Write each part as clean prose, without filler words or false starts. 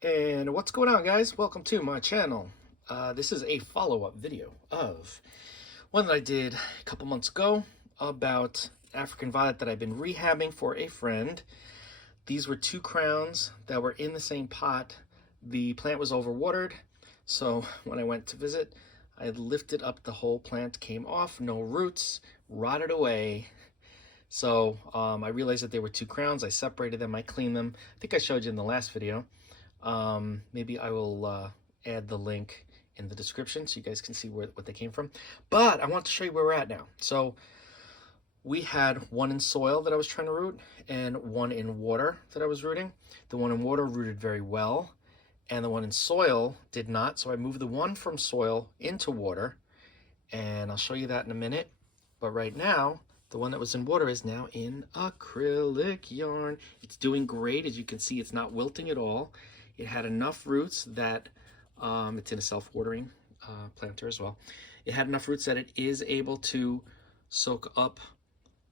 And what's going on, guys? Welcome to my channel. This is a follow-up video of one that I did a couple months ago about African violet that I've been rehabbing for a friend. These were two crowns that were in the same pot. The plant was overwatered, so when I went to visit, I had lifted up the whole plant, came off, no roots, rotted away. So I realized that they were two crowns. I separated them, I cleaned them. I think I showed you in the last video. Maybe I will add the link in the description so you guys can see what they came from. But I want to show you where we're at now. So we had one in soil that I was trying to root and one in water that I was rooting. The one in water rooted very well, and the one in soil did not. So I moved the one from soil into water, and I'll show you that in a minute. But right now, the one that was in water is now in acrylic yarn. It's doing great. As you can see, it's not wilting at all. It had enough roots that, it's in a self-watering planter as well. It had enough roots that it is able to soak up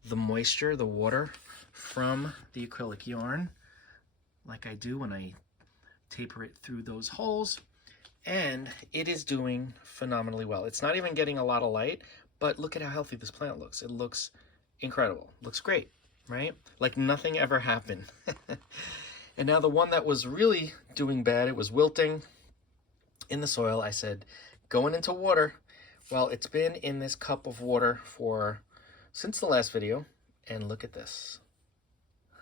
the moisture, the water from the acrylic yarn, like I do when I taper it through those holes. And it is doing phenomenally well. It's not even getting a lot of light, but look at how healthy this plant looks. It looks incredible. Looks great, right? Like nothing ever happened. And now the one that was really doing bad, it was wilting in the soil. I said, going into water. Well, it's been in this cup of water since the last video. And look at this.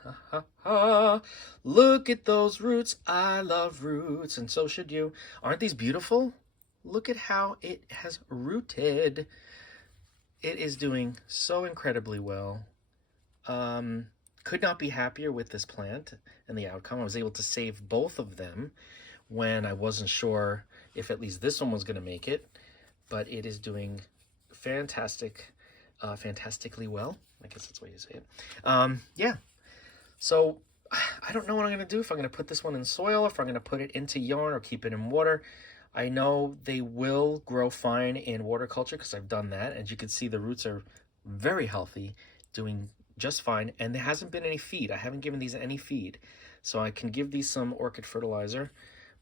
Ha, ha, ha. Look at those roots. I love roots, and so should you. Aren't these beautiful? Look at how it has rooted. It is doing so incredibly well. Could not be happier with this plant and the outcome. I was able to save both of them when I wasn't sure if at least this one was going to make it, but it is doing fantastically well. I guess that's the way you say it. Yeah. So I don't know what I'm going to do, if I'm going to put this one in soil, if I'm going to put it into yarn or keep it in water. I know they will grow fine in water culture because I've done that. As you can see, the roots are very healthy, doing just fine, and there hasn't been any feed. I haven't given these any feed, so I can give these some orchid fertilizer,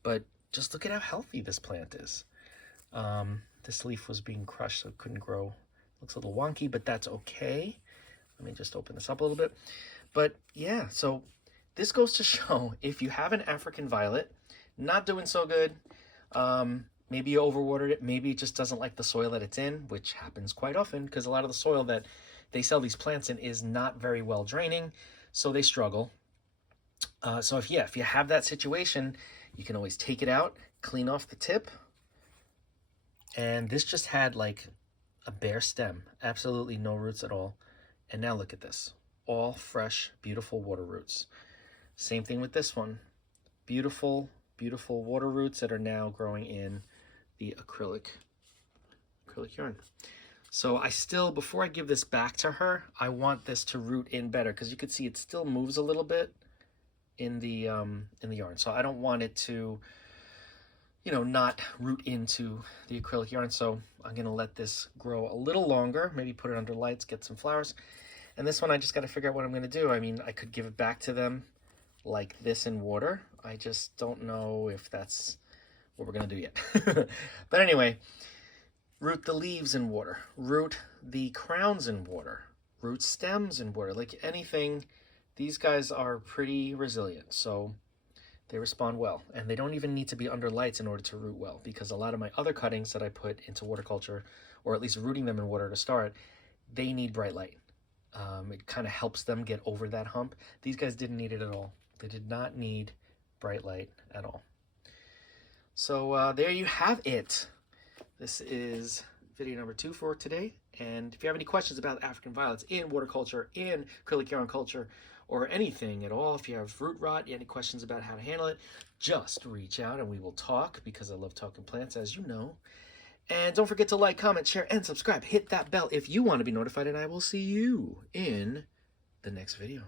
but just look at how healthy this plant is. This leaf was being crushed, so it couldn't grow. Looks a little wonky, but that's okay. Let me just open this up a little bit. But yeah, so this goes to show, if you have an African violet not doing so good, maybe you overwatered it, maybe it just doesn't like the soil that it's in, which happens quite often because a lot of the soil that they sell these plants in is not very well draining, so they struggle. So if you have that situation, you can always take it out, clean off the tip, and this just had like a bare stem, absolutely no roots at all. And now look at this, all fresh, beautiful water roots. Same thing with this one, beautiful water roots that are now growing in the acrylic yarn. So I still, before I give this back to her, I want this to root in better, because you can see it still moves a little bit in the yarn. So I don't want it to, not root into the acrylic yarn. So I'm gonna let this grow a little longer, maybe put it under lights, get some flowers. And this one, I just got to figure out what I'm gonna do. I mean, I could give it back to them like this in water. I just don't know if that's what we're gonna do yet. But anyway, root the leaves in water, root the crowns in water, root stems in water, like anything. These guys are pretty resilient, so they respond well. And they don't even need to be under lights in order to root well, because a lot of my other cuttings that I put into water culture, or at least rooting them in water to start, they need bright light. It kind of helps them get over that hump. These guys didn't need it at all. They did not need bright light at all. So there you have it. This is video number 2 for today. And if you have any questions about African violets in water culture, in acrylic yarn culture, or anything at all, if you have root rot, any questions about how to handle it, just reach out and we will talk, because I love talking plants, as you know. And don't forget to like, comment, share, and subscribe. Hit that bell if you want to be notified, and I will see you in the next video.